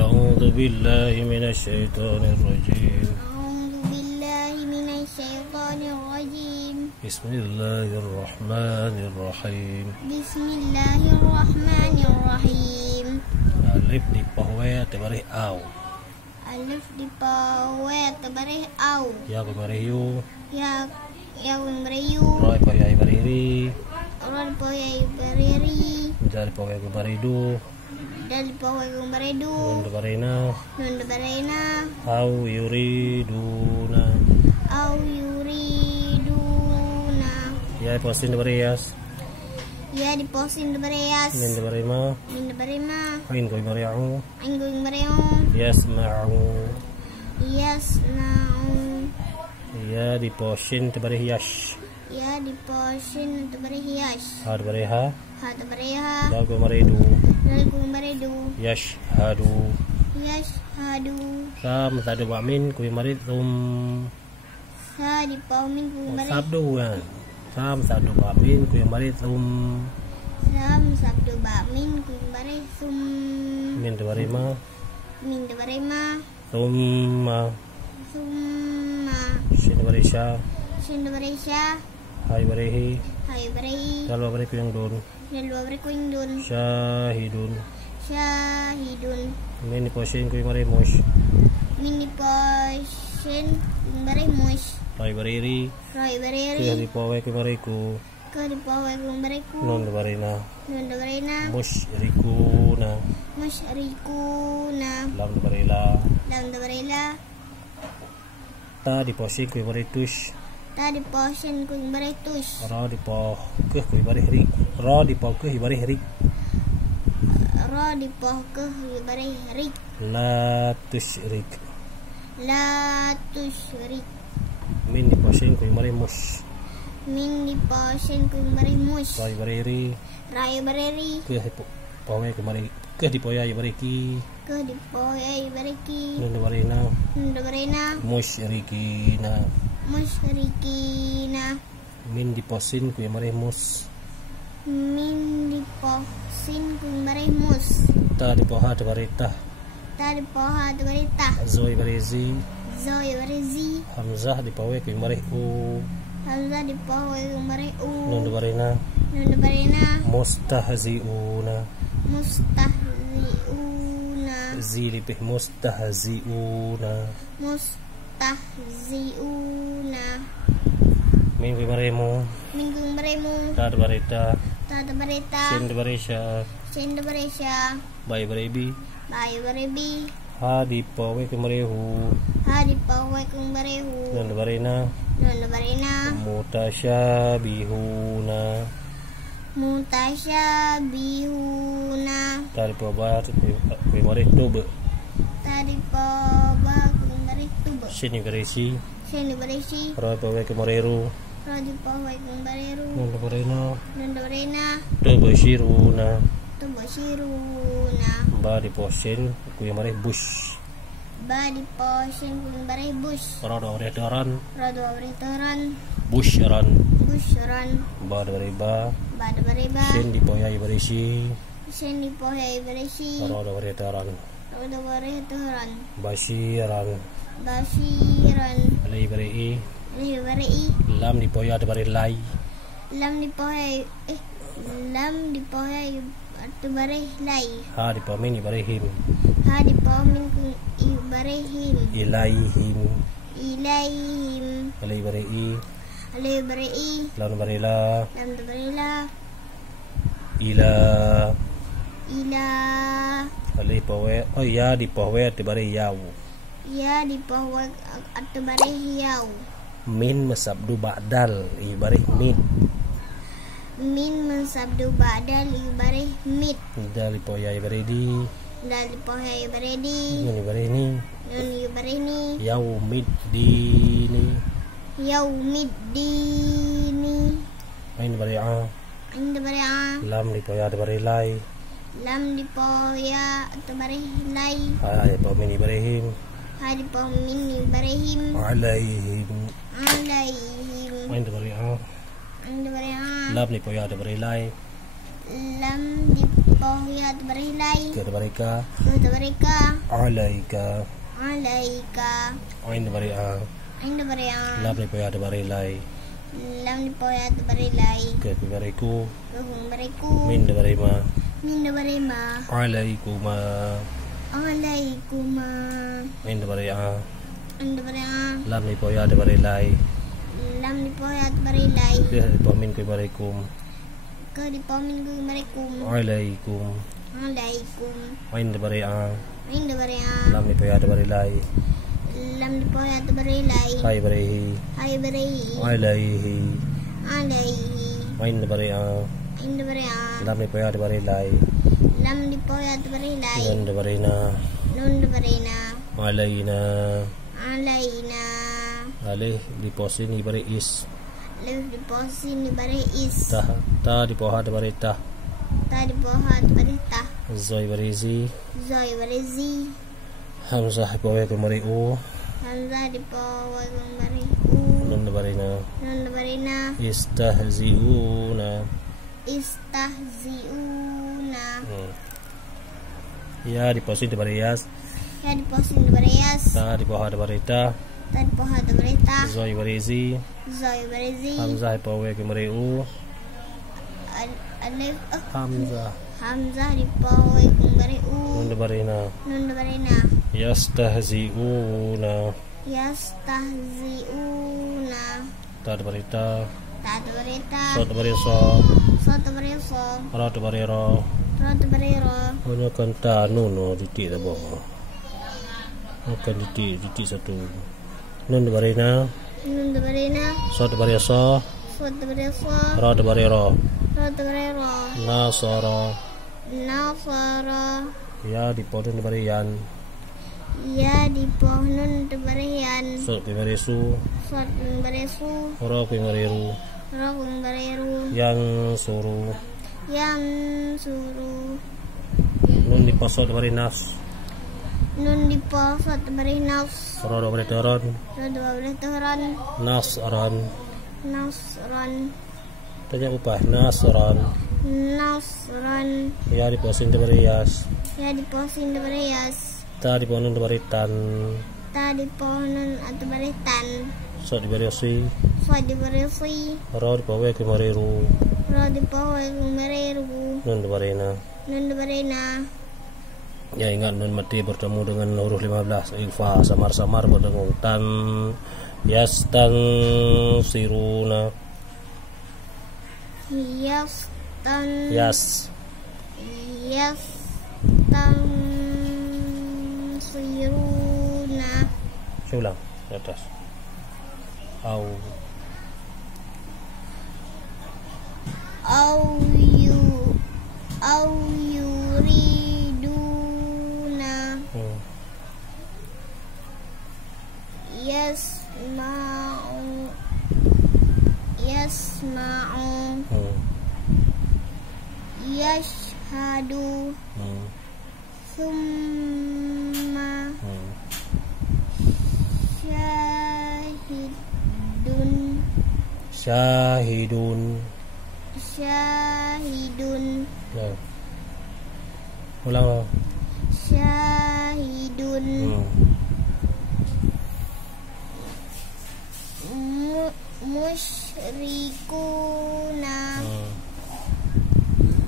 أعوذ بالله من الشيطان الرجيم. أعوذ بالله من الشيطان الرجيم. بسم الله الرحمن الرحيم. بسم الله الرحمن الرحيم. Alif di pahwe tebarih au. Alif di pawe tebarih au. Ya kebarih yu. Ya merayu. Roi pahwe bariri. Ron poye beriri. Dari pahwe kebaridu. Dari pawe beredu. Nun barina. Non berena. Au yuriduna. Au yuriduna. Ya posin barias. Ya di posin bereas. Min barima. Min berima. Ain koi bari'u. Anggung bereong. Yasma'u. Yasna'u. Ya di posin tebarih yash. Ya di posin berhias. Har bariha. Hat bereha. Lagu maridu. Lagu beredu. Yashhadu. Yashhadu. Sam tadu bamin kui maritum. Sa di paumin ku bereha. Sabdu kan. Sam tadu bamin kui maritum. Sam sabdu bamin ku bereha. Sum. Min barima. Min berema. Summa. Summa. Shin barisha. Sin beresya. Hai barihi. Hai berehi. Kalau bariku yang dun. Dan dua berkuindun. Syahidun. Syahidun. Min di posin kui marimus. Min di posin ku beremus. Hai bariri. Roy Kui bereri. di pawe kui mariku. Ke di pawe ku bereku. Non barina. Non berena. Musyrikuna. Musyrikuna. Lam barila. Dalam berela. Ta di posin kui maritus. Tadi posin ku beretus. Ra di poh ke kui barihri. Ra di poh ke barihri. Ro di poh ke bererik. La tusyrik. La tusyrik. Min di posin kui marimus. Min di posin ku beremus. Rai bariri. Raya bereri. Ke pawe kui mari. Ke di poya bariki. Ke di poya bereki. Nun barina. Nunda berena. Musyrikina. Musyrikina. Min di posin kui marimus. Min di posin ku beremus. Ta di poha de barita. Tadi poha tu berita. Zoi barizi. Zoe berezi. Hamzah di pawe kui marihu. Hamzah di poha ku bereu. Nun barina. Nunda berena. Mustahziuna. Mustahziuna. Zi lebih mustahziuna. Mustahziuna. Min kui marimu. Minggu beremu. Ta di barita. Tata berita. Sin di barisha. Senda beresya. Bai baribi. Bayu berebi. Ha di pawe kui marihu. Hari pawai kung berehu. Nun barina. Nunda berena. Mutasyabihuna. Mutasyabihuna. Dari pabat kui marihtu. Tadi pawa kung beretu. Sini berisi. Senda beresi. Ra pawe kui mariru. Radi pawai kung bereru. Nun barina. Nunda berena. Tubashiruna. Tubasiruna. Ba di posin kui marih bush. Badi posin kung berebus. Ra do retoran. Rado beritaran. Bushran. Busran. Ba di bariba. Bada bereba. Sin di poyai berisi. Sendi pohai beresi. Ra do retoran. Rado beritaran. Bashiran. Basiran. Alai bari. Ini berei. Lam di poya de bari lai. Lam di pohai. Lam di pohai. Atau bereh lai. Ha di pamin ibarihim. Ha di pamin kung ibarehim. Ilaihim. Ilaihim. Alai bari. Alay berei. Lam barila. Lam tu berela. Ila. Ila. Alai pawe. Oh ya di pawe de bari yau. Ya di pohai atau bereh yau. Min masabdu ba'dal ibarih min. Min mensabdu badal ibareh mit. Dari poya ibaridi. Dari pohai beredi. Ini ibarih ni. Non ibareni. Yaumiddini. Yaumiddini. Ain bari'a. Anda berea. Lam di poya de bari lai. Lam di poya atau bereh lai. Ha di pamin ibarihim. Hari pamin ibarehim. Alaihim. Alaihim. Ain bari'a. Anda berea. Lam di poya de bari lai. Lam di bawah ya atau baris lai. Ke mereka. Ke mereka. Alaika. Alaika. Ain bari a. Ain bari a. Lam ni bari bari lai. Lam di bawah ya atau baris lai. Ke bariku. Ke bariku. Min bari ma. Min bari ma. Alaikuma. Alaikuma. Ain bari a. Ain bari a. Lam ni bari bari lai. Lam di bawah ya atau baris lai. Ke pamin ke barikum. Ke di bawah min ke barikum. Alaikum. Alaikum. Ain bari a. Ain bari a. Lam ni bari lai. Lam di bawah ya atau baris lai. Hai bari. Hai bari. Alaihi. Alaihi. Ain bari a. Ain bari a. Lam ni bari lai. Lam di bawah ya atau baris lai. Nun bari na. Nun bari na. Alaina. Alaina. Alih di posisi ni bari is. Alif di posisi ni bari is. Ta di bawah bari ta. Ta di bawah atau bari ta. Zoi bari zi. Zoi bari zi. Hamzah di bawah bari u. Hamzah di bawah bari u. Nun bari na. Nun bari na. Istahziuna. Istahziuna. Ya di posisi bari yas. Ya di posisi ni bari yas. Ta di bawah bari ta. Ta di bawah atau bari ta. Zoi bari zi. Zoi bari zi. Hamzah di bawah bari u. Alif Hamzah. Hamzah di bawah bari u. Nun bari na. Nun bari na. Yastahziuna. Yastahziuna. Ta di bari ta. Ta di bari ta. So di bari so. So di bari so. Ra di bari ro. Ro di bari ro. Hanya kan ta nuno titik dah bawah. Akan titik satu. Nun di bari na. Nun di bari na. So di bari so. So di bari so. Ra di bari ro. Ro di bari ro. Nasara. Nasara. Ya di pohon di bari yan. Ya di bawah nun di bari yan. So di bari su. So di bari su. Ro di bari ru. Ro di bari ru. Yang suruh. Yang suruh. Nun di pasok di bari nas. Nun di bawah di bari nas. Ro di bari teron. Ro di bari teran. Nasran. Nasran. Tanya upah nasran. Nasran. Ya di posisi di bari yas. Ya di posisi di bari yas. Ta di pohon di bari tan. Ta di pohon atau bari tan. So di bari si. So di bari si. Ro di bawah di bari ru. Ro di bawah bari ru. Nun di bari na. Nun di bari na. Ya ingat nun mati bertemu dengan huruf 15. Ifa samar-samar bertemu tan. Yastan siruna. Yastan. Yas. Yastan siruna. Ulang ke atas. Au. Au yuriduna. Yasma'u. Yashhadu. Summa. Syahidun. Ya. Ulang. Syahidun. Musyrikuna.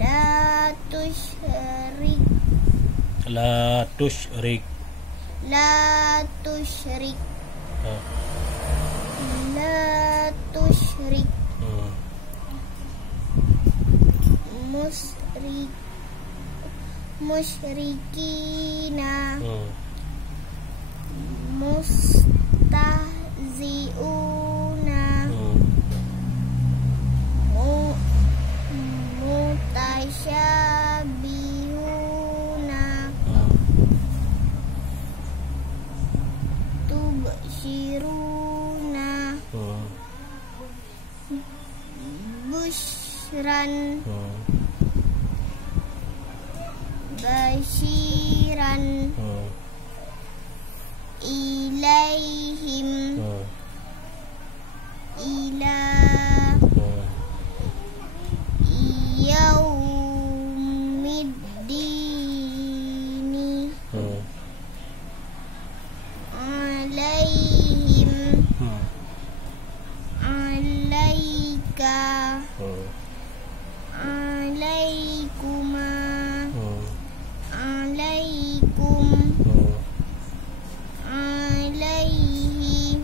La tusyrik. La tusyrik. La tusyrik. La tusyrik. Musyrikina. Mustahzi'una. Mutasyabihuna. Tubsyiruna. Busyran. Basyiran. Ilaihim. Ila yaumid alaikum alaihi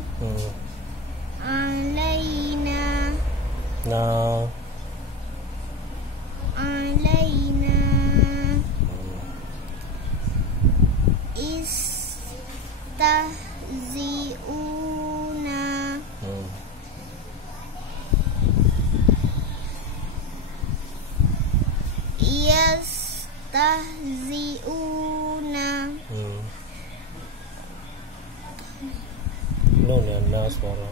alaina alaina istahzi'una yastahzi'una Nun ya, nasara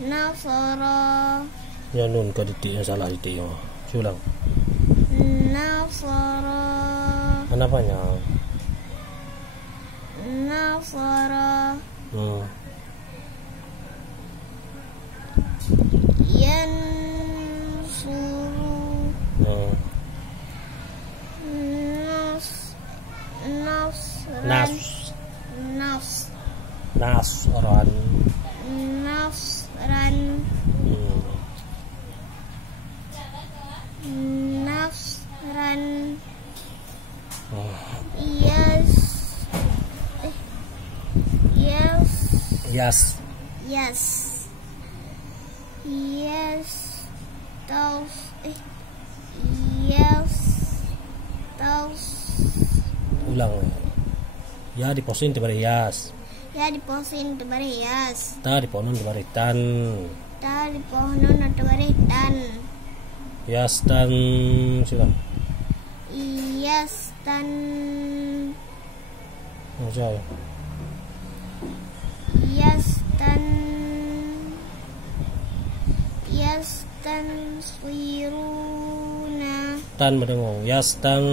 nasara ya, nun ke titik yang salah titik. Ulang. nasara Apanya? nasara Hmm. yansuru Hmm. nasran Nasran. nasran Hmm. nasran Hmm. yes Ulang. Ya diposin di bari yas. ya diposin di bari yas Ta diponon di bari tan. ta di pohon atau bari tan Yas tan silang. yes tan Saya. Yastansiruna Tan mendengung. Yastang